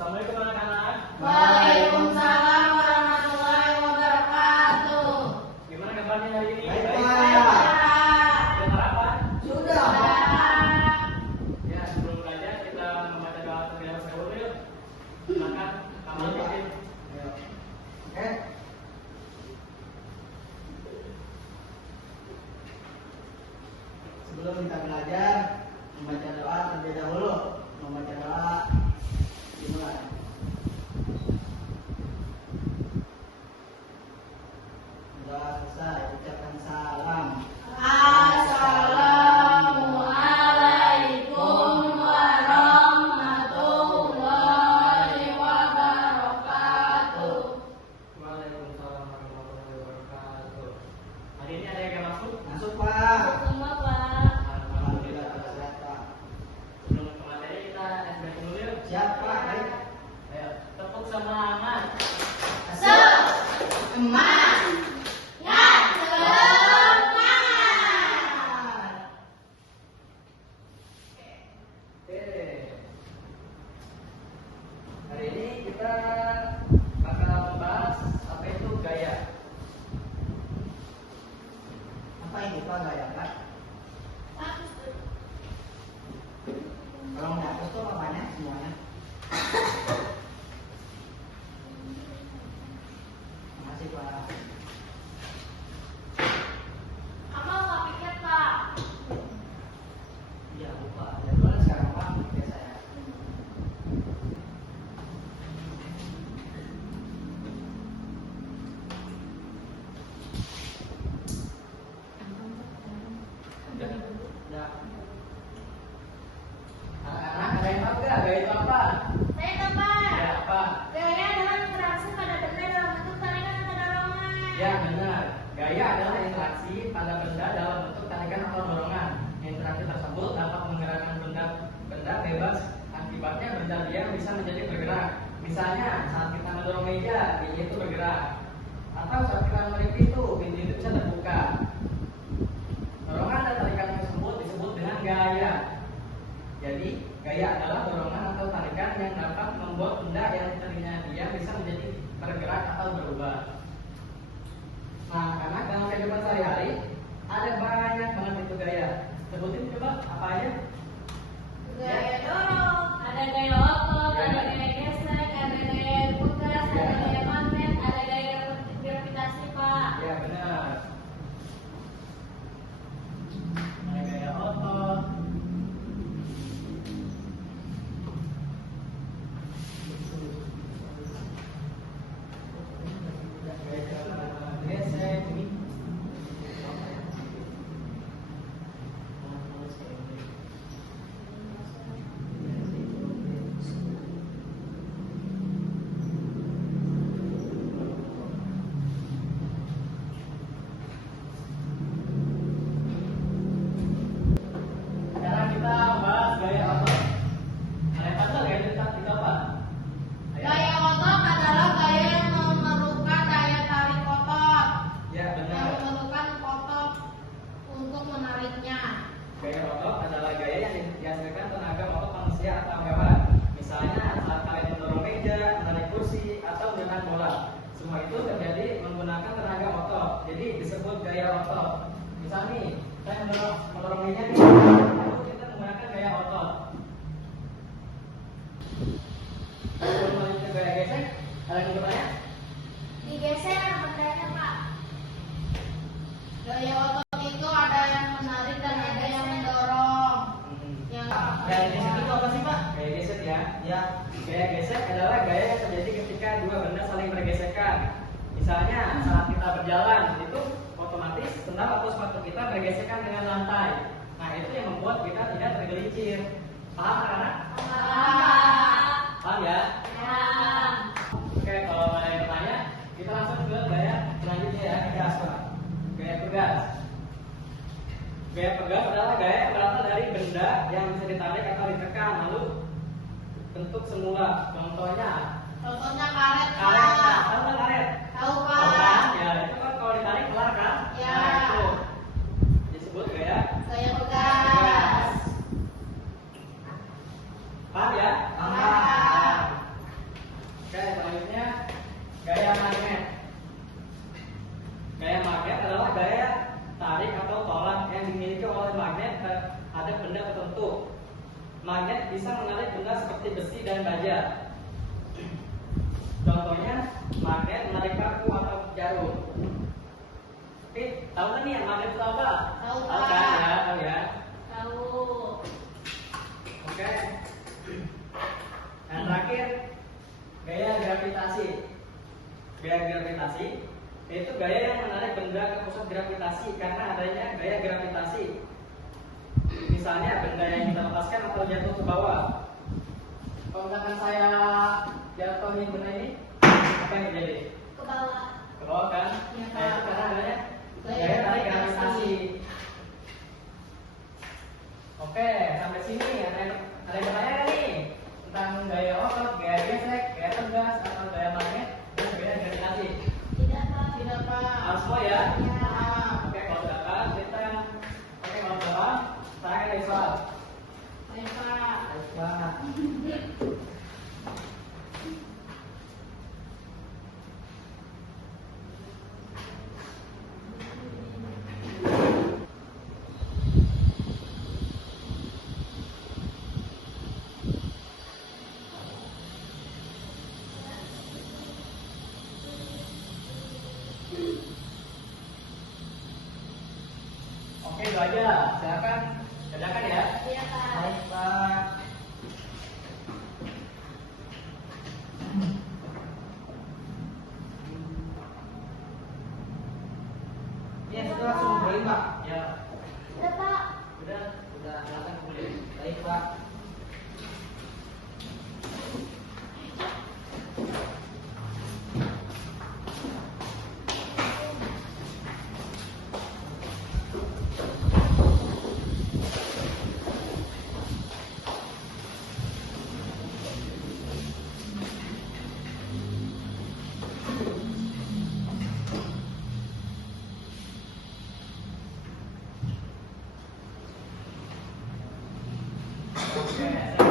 Assalamualaikum anak-anak. Waalaikumsalam warahmatullahi wabarakatuh. Gimana kabarnya hari ini? Baik, Baik. Pak. Sudah sarapan? Sudah. Ya, sebelum belajar kita membaca doa terbiasa sahur yuk. Silakan, kamu pimpin. Ayo. Oke. Sebelum kita belajar, membaca doa terlebih dahulu. Membaca doa dimulai. Doa selesai, ucapkan salam. Assalamualaikum warahmatullahi wabarakatuh. Waalaikumsalam warahmatullahi wabarakatuh. Hari ini ada yang nggak masuk? Masuk, Pak. Semua Pak. Alhamdulillah sudah sehat, Pak. Sebelum ke materi kita SBK dulu yuk. Siap, Pak. Baik. Ayo, tepuk semangat. Semangat. Oke. Hari ini kita bakal membahas apa itu gaya. Apa ini, Pak? Gaya, Pak? Kalau nggak hapus tuh apanya semuanya? Makasih, Pak. Apa nggak pikir Pak? Iya, lupa. Jadwalnya sekarang, Pak. Biasa ya. Udah. Anak-anak ada yang tahu nggak gaya itu apa? Saya teman. Gaya apa? Gaya adalah interaksi pada benda dalam bentuk tarikan atau dorongan. Ya, benar. Gaya adalah interaksi pada benda dalam bentuk tarikan atau dorongan. Interaksi tersebut dapat menggerakkan benda bebas. Akibatnya benda diam bisa menjadi bergerak. Misalnya, saat kita mendorong meja, meja itu bergerak. Atau saat kita menarik pintu itu bisa terbuka. Dorongan dan tarikan tersebut disebut dengan gaya. Jadi, gaya adalah dorongan atau tarikan yang dapat membuat benda yang tadinya diam bisa menjadi bergerak atau berubah. Nah, karena dalam kehidupan sehari-hari ada banyak banget itu gaya. Sebutin coba apa aja? Gaya dorong, ada gaya otot, ada gaya gesek, ada gaya bergegas, ada gaya magnet, ada gaya gravitasi Pak. Ya, benar. Ada gaya otot. Gesek. Sekarang kita bahas gaya otot. Ada yang tahu gaya itu apa? Ayo. Gaya otot adalah gaya yang memerlukan daya tarik otot, Ya, yang benar. memerlukan otot untuk menariknya. Gaya otot adalah gaya yang dihasilkan tenaga otot manusia atau hewan. Misalnya saat kalian mendorong meja, menarik kursi, atau menendang bola. Semua itu terjadi menggunakan tenaga otot. Jadi disebut gaya otot. Misal nih, saya mendorong meja nih, itu kita menggunakan gaya otot. Sebelum lanjut ke gaya gesek, ada yang mau bertanya? Digeser bendanya Pak. Gaya otot itu ada yang menarik dan ada yang mendorong. Yang Gaya gesek itu apa sih, Pak? Gaya gesek ya. Ya. Gaya gesek adalah gaya yang terjadi ketika dua benda saling bergesekan. Misalnya saat kita berjalan itu otomatis sendal atau sepatu kita bergesekan dengan lantai. Nah, itu yang membuat kita tidak tergelincir. Paham anak-anak? Paham ya? Oke, kalau ada yang bertanya, kita langsung ke gaya selanjutnya ya, pegas Pak. Gaya pegas. Gaya pegas adalah gaya yang berasal dari benda yang bisa ditarik atau ditekan, lalu bentuk semula. Contohnya karet. karet. Pak. Tahu nggak karet? Tahu Tahu kan? Pak. Ya, itu kan kalau ditarik kelar kan? Ya. Nah, itu disebut gaya Gaya pegas. paham ya? Paham. magnet bisa menarik benda seperti besi dan baja. Contohnya magnet menarik paku atau jarum. Oke, tahu kan nih yang magnet itu apa? Tahu, Tahu Pak. kan ya, tahu ya. Tahu. Oke. Yang terakhir, gaya gravitasi. Gaya gravitasi yaitu gaya yang menarik benda ke pusat gravitasi karena adanya gaya gravitasi. Misalnya benda yang kita lepaskan atau jatuh ke bawah. Kalau misalkan saya jatuhin benda ini, apa yang terjadi? Ke bawah. Ke bawah kan? Iya, Nah, itu Pak. karena adanya Gaya gaya tarik gravitasi. gravitasi. Oke, sampai sini ada yang bertanya nggak nih tentang gaya otot, gaya gesek, gaya tegas, atau gaya magnet, dan gaya gravitasi? Tidak, Pak. Tidak, Pak. Harus semua ya? Ya. Oke, kalau sudah paham kita. Oke, kalau sudah paham, terakhir dari soal. Baik, Pak. Baik, Pak. Oke, itu aja. Silakan kerjakan ya. Iya, Pak. Baik, Pak. Ya, sudah langsung boleh, Pak. Ya, Udah, Pak. udah. Sudah, silakan boleh. Baik, Pak. Oke,